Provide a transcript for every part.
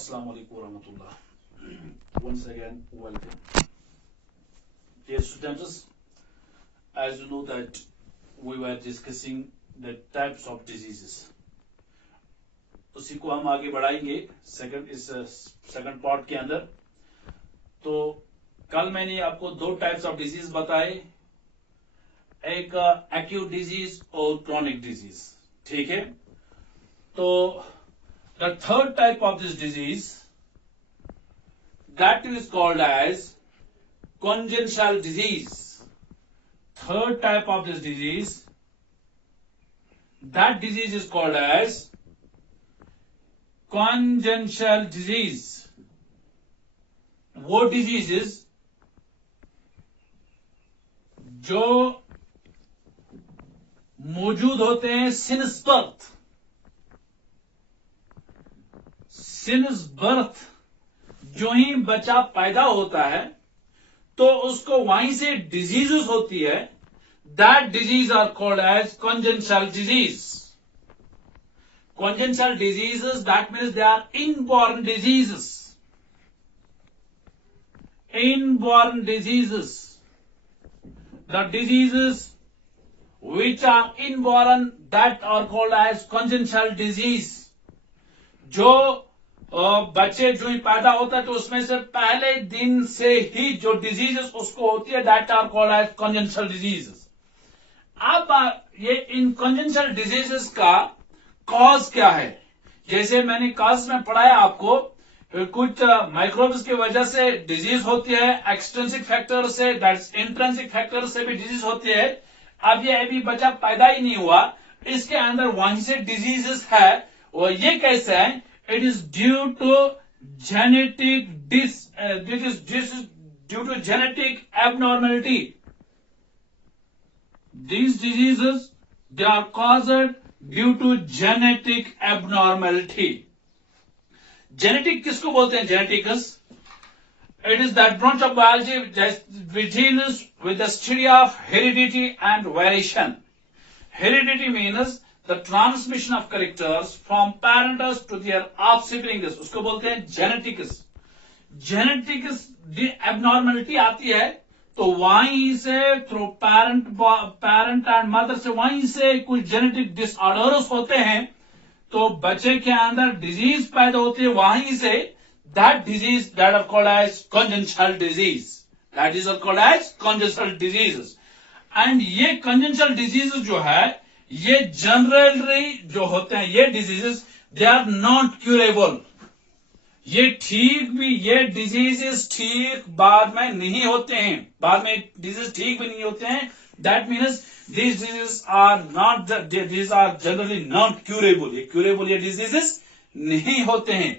Assalamu alaikum warahmatullah. Once again, welcome. Dear students, as you know that we were discussing the types of diseases. उसी को हम आगे बढ़ाएंगे second part के अंदर. तो कल मैंने आपको दो टाइप्स ऑफ डिजीज बताए, एक एक्यूट डिजीज और क्रॉनिक डिजीज. ठीक है. तो the third type of this disease, that is called as congenital disease. Third type of this disease, that disease is called as congenital disease. वो diseases जो मौजूद होते हैं since birth. सिंस बर्थ, जो ही बच्चा पैदा होता है तो उसको वहीं से डिजीजेस होती है. That disease are called as congenital disease. Congenital diseases, that means they are inborn diseases. Inborn diseases, the diseases which are inborn, that are called as congenital disease. जो बच्चे जो ही पैदा होता है तो उसमें से पहले दिन से ही जो डिजीजेस उसको होती है, that are called as congenital diseases. अब ये इन कॉन्जेनिटल डिजीजेस का कॉज क्या है? जैसे मैंने कॉज में पढ़ाया आपको, कुछ माइक्रोब्स की वजह से डिजीज होती है, एक्सट्रिंसिक फैक्टर से, दैट्स इंट्रिंसिक फैक्टर से भी डिजीज होती है. अब ये अभी बच्चा पैदा ही नहीं हुआ, इसके अंदर वहीं से डिजीजेस है. और ये कैसे है? It is due to genetic genetic abnormality. These diseases, they are caused due to genetic abnormality. Genetic किसको बोलते हैं? Geneticus. It is that branch of biology which deals with the study of heredity and variation. Heredity means the transmission of characters from parents to their offsprings. उसको बोलते हैं genetics. Genetics abnormality आती है तो वहीं से थ्रू पेरेंट एंड मदर से वहीं से कुछ जेनेटिक डिसऑर्डर्स होते हैं तो बच्चे के अंदर डिजीज पैदा होती है वहीं से. That disease that are called as congenital disease. That is called as congenital diseases. And ये कॉन्जेनिटल डिजीज जो है, ये जनरली जो होते हैं ये diseases, they are not curable. ये ठीक भी, ये डिजीजेस ठीक बाद में नहीं होते हैं, बाद में डिजीज ठीक भी नहीं होते हैं. That means these diseases are not, these are generally not curable. ये क्यूरेबल ये डिजीजेस नहीं होते हैं.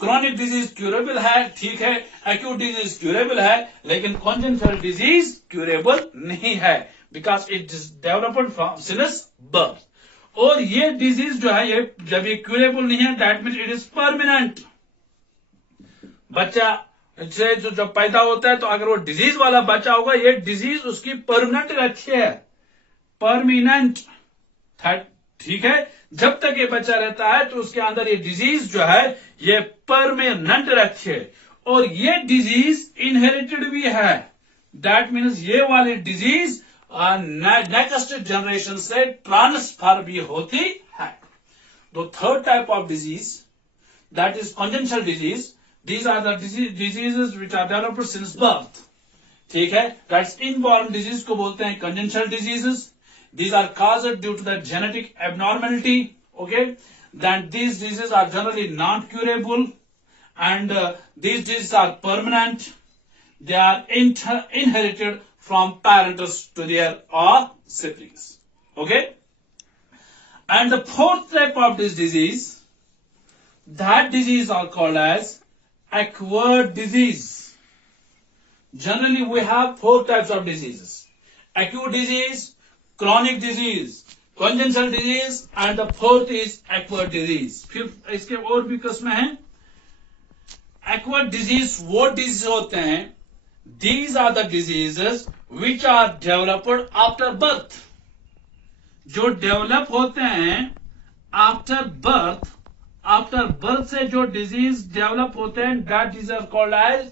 क्रॉनिक डिजीज क्यूरेबल है, ठीक है. एक्यूट डिजीज क्यूरेबल है, लेकिन कॉन्जेनिटल डिजीज क्यूरेबल नहीं है, because it is developed from since birth. और ये डिजीज जो है, ये जब ये क्यूरेबल नहीं है, that means it is permanent. बच्चा से जो जब पैदा होता है तो अगर वो डिजीज वाला बच्चा होगा, ये डिजीज उसकी परमानेंट रखी है, परमानेंट. ठीक है. जब तक ये बच्चा रहता है तो उसके अंदर ये डिजीज जो है ये परमानेंट रखी है. और ये डिजीज इनहेरिटेड भी है. दैट मीन्स ये वाली डिजीज नेक्स्ट जनरेशन से ट्रांसफर भी होती है. तो third type of disease, that is congenital disease. These are the diseases which are developed since birth. ठीक है. दैट्स इनबॉर्न डिजीज को बोलते हैं congenital diseases. These are caused due to the genetic abnormality. Okay, that these diseases are generally not curable, and these diseases are permanent. They are inherited from parents to their siblings. Okay, and the fourth type of this disease, that disease are called as acquired disease. Generally, we have four types of diseases: acute disease, chronic disease, congenital disease, and the fourth is acquired disease. फिर इसके और भी किस्में हैं. Acquired disease वो disease होते हैं, these are the diseases which are developed after birth. जो डेवलप होते हैं आफ्टर बर्थ, आफ्टर बर्थ से जो डिजीज डेवलप होते हैं that disease are called as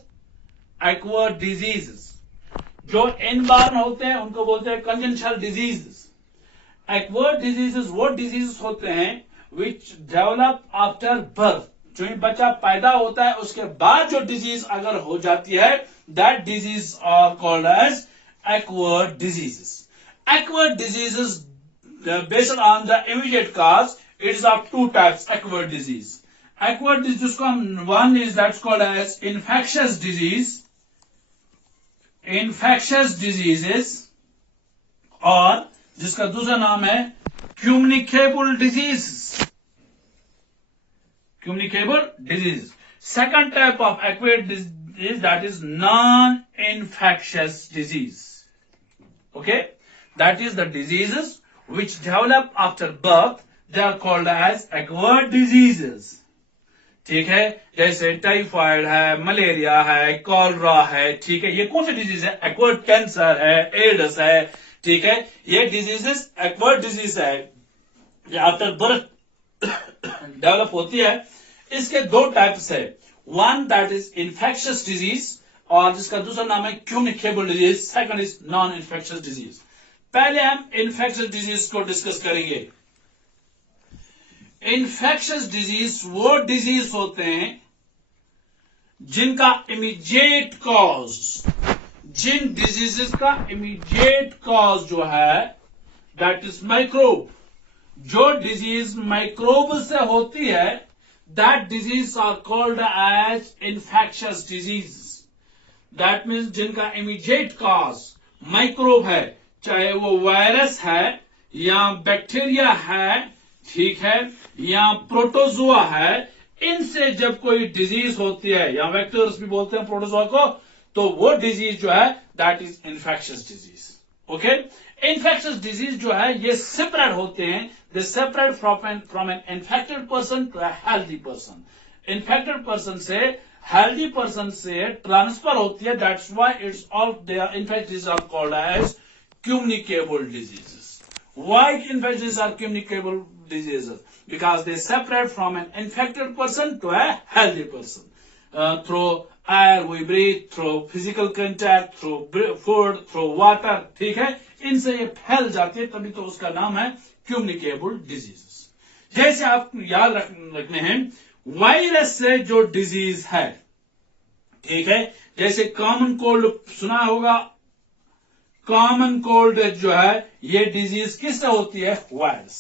acquired diseases. जो इनबॉर्न होते हैं उनको बोलते हैं कंजेनिटल डिजीजेस। एक्वायर्ड डिजीजेस वो डिजीजेस होते हैं विच डेवलप आफ्टर बर्थ, जो बच्चा पैदा होता है उसके बाद जो डिजीज अगर हो जाती है that disease are called as acquired diseases. Acquired diseases based on the immediate cause, it is of two types acquired disease. Acquired disease जिसको हम one is that's called as infectious disease, infectious diseases, और जिसका दूसरा नाम है communicable disease, communicable disease. Second type of acquired disease that is non-infectious disease. Okay, that is the diseases which develop after birth, they are called as acquired diseases. ठीक है, जैसे typhoid है, malaria है, कॉलरा है, ठीक है, ये कौन सी डिजीज है? एक्वायर्ड कैंसर है, एड्स है, ठीक है, ये डिजीजेस एक्वायर्ड डिजीज है, ये आफ्टर बर्थ डेवलप होती है। इसके दो टाइप्स है, one that is infectious disease और जिसका दूसरा नाम है communicable disease, second is non infectious disease. पहले हम इन्फेक्शियस डिजीज को डिस्कस करेंगे। इन्फेक्शियस डिजीज वो डिजीज होते हैं जिनका इमीडिएट कॉज, जिन डिजीजेस का इमीडिएट कॉज जो है दैट इज माइक्रोब। जो डिजीज माइक्रोब से होती है that disease are called as infectious disease. That means जिनका इमीडिएट कॉज माइक्रोब है, चाहे वो वायरस है या बैक्टीरिया है, ठीक है, या प्रोटोजोआ है, इनसे जब कोई डिजीज होती है, या वेक्टर्स भी बोलते हैं प्रोटोजोआ को, तो वो डिजीज जो है that is infectious disease. Okay, infectious disease जो है ये सेपरेट होते हैं, they separate from an infected person to a healthy person. Infected person से हेल्दी पर्सन से ट्रांसफर होती है, that's why it's all their infected disease are called as communicable diseases. Why infections are communicable diseases? Because they separate from an infected person to a healthy person. Through air we breathe, through physical contact, through food, through water, ठीक है, इनसे ये फैल जाती है, तभी तो उसका नाम है communicable diseases. जैसे आप याद रखने हैं, वायरस से जो डिजीज है, ठीक है, जैसे कॉमन कोल्ड सुना होगा, कॉमन कोल्ड जो है ये डिजीज किससे होती है? वायरस।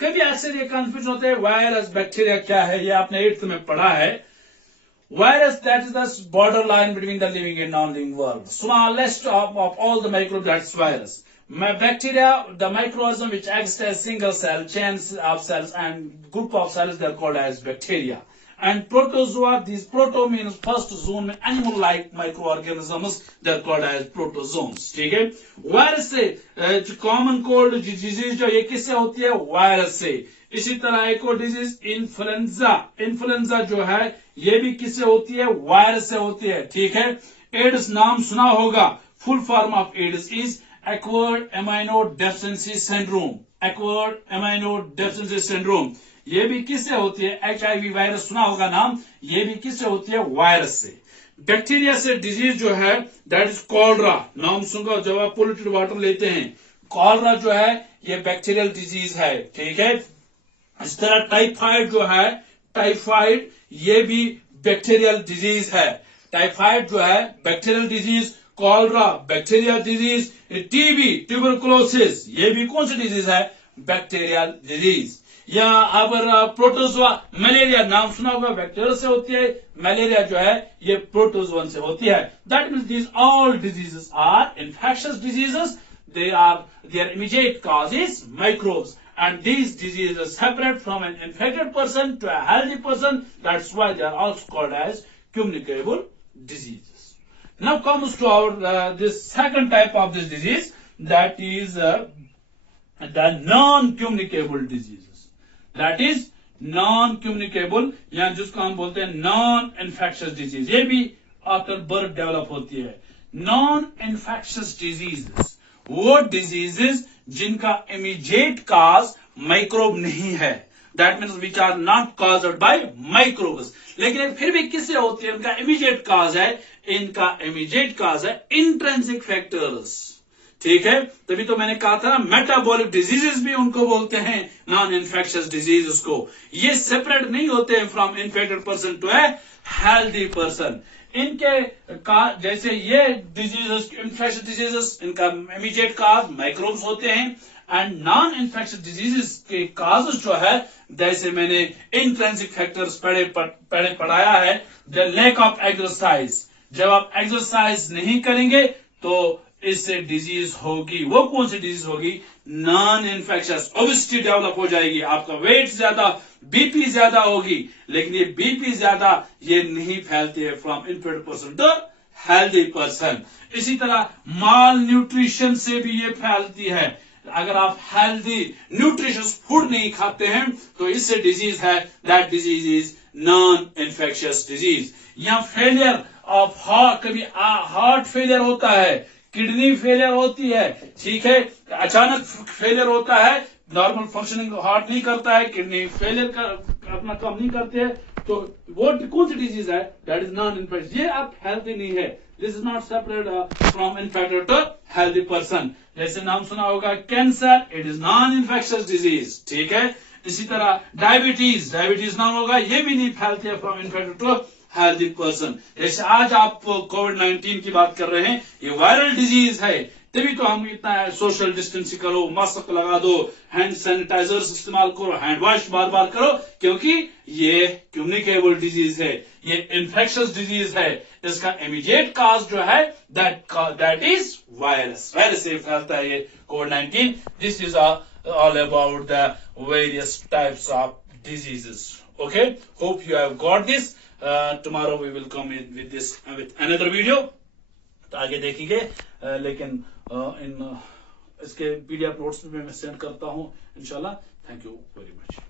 कभी अक्सर ये कंफ्यूजन होता है वायरस बैक्टीरिया क्या है, ये आपने 8th में पढ़ा है। Virus that is the border line between the living and non living world, smallest of all the microbe that's virus. Bacteria, the microorganism which exist as single cell, chains of cells and group of cells, they are called as bacteria. And protozoa, these proto means first zone, animal-like microorganisms, they are called as protozoans. ठीक है, virus से common cold disease जो ये किससे होती है? Virus से। इसी तरह एक और डिजीज इन्फ्लुएंजा, इन्फ्लुएंजा जो है ये भी किससे होती है? वायरस से होती है, ठीक है। एड्स नाम सुना होगा, full form of AIDS is acquired immunodeficiency syndrome. Acquired immunodeficiency syndrome ये भी किससे होती है? HIV वायरस सुना होगा नाम, ये भी किससे होती है? वायरस से। बैक्टीरिया से डिजीज जो है दैट इज कॉलरा, नाम सुनगा जब आप पोल्यूटेड वाटर लेते हैं। कॉलरा जो है ये बैक्टीरियल डिजीज है, ठीक है। इस तरह टाइफाइड जो है, टाइफाइड ये भी बैक्टीरियल डिजीज है। टाइफाइड जो है bacterial disease, cholera bacterial disease, TB tuberculosis ये भी कौन सी डिजीज है? Bacterial disease. या अगर प्रोटोजोआ, मलेरिया नाम सुना होगा, बैक्टीरिया से होती है, मलेरिया जो है ये प्रोटोजोन से होती है। That means these all diseases are infectious diseases, they are their immediate cause is microbes and these diseases are separate from an infected person to a healthy person, that's why they are also called as communicable diseases. Now comes to our this second type of this disease, that is the non-communicable diseases. That is non-communicable, या जिसको हम बोलते हैं non-infectious disease, ये भी after birth develop होती है। Non-infectious diseases वो diseases जिनका इमीडिएट काज माइक्रोब नहीं है। That means which are not caused by microbes. लेकिन फिर भी किससे होती है? इनका इमीडिएट काज है, इनका इमीडिएट काज है इंट्रिंसिक फैक्टर्स। ठीक है, तभी तो मैंने कहा था मेटाबॉलिक डिजीजेस भी उनको बोलते हैं नॉन इन्फेक्शियस डिजीज को। ये सेपरेट नहीं होते हैं from infected person to a healthy person. इनके का जैसे ये डिजीजेस, इन्फेक्शियस डिजीजेस, इनका इमीडिएट काज माइक्रोब्स होते हैं, एंड नॉन इन्फेक्शियस डिजीजेस के काजेस जो है, जैसे मैंने इंट्रिंसिक फैक्टर्स पढ़ाया है, द लैक ऑफ एक्सरसाइज। जब आप एक्सरसाइज नहीं करेंगे तो इससे डिजीज होगी। वो कौन सी डिजीज होगी? Non infectious. ओबेसिटी डेवलप हो जाएगी, आपका वेट ज्यादा, बीपी ज्यादा होगी। लेकिन ये बीपी ज्यादा ये नहीं फैलती है from infected person to healthy person. इसी तरह माल न्यूट्रिशन से भी ये फैलती है। अगर आप हेल्दी न्यूट्रिशियस फूड नहीं खाते हैं तो इससे डिजीज है, that disease is non infectious disease. या फेलियर ऑफ हार्ट, कभी हार्ट फेलियर होता है, किडनी फेलियर होती है, ठीक है, अचानक फेलियर होता है, नॉर्मल फंक्शनिंग हार्ट नहीं करता है, किडनी फेलियर अपना काम नहीं करते हैं, तो वो कौन सी डिजीज है? That is non infectious. ये आप हेल्थी नहीं है, this is not separate from infected to healthy person. जैसे नाम सुना होगा cancer, it is non infectious disease. ठीक है, इसी तरह डायबिटीज, डायबिटीज नाम होगा, ये भी नहीं फैलती है from infected to healthy person. जैसे आज आप कोविड-19 की बात कर रहे हैं, ये वायरल डिजीज है, तभी तो हम इतना सोशल डिस्टेंसिंग करो, मास्क लगा दो, हैंड सैनिटाइजर्स इस्तेमाल करो, हैंड वॉश बार बार करो, क्योंकि ये कम्युनिकेबल डिजीज है, ये इन्फेक्शियस डिजीज है। इसका इमीडिएट काज जो है दैट इज वायरस। वायरस से फैलता है ये कोविड-19। This is all about the various types of diseases. Okay, hope you have got this. Tomorrow we will come in with another video, तो आगे देखेंगे। लेकिन इसके PDF नोट्स में मैं सेंड करता हूं इंशाल्लाह। Thank you very much.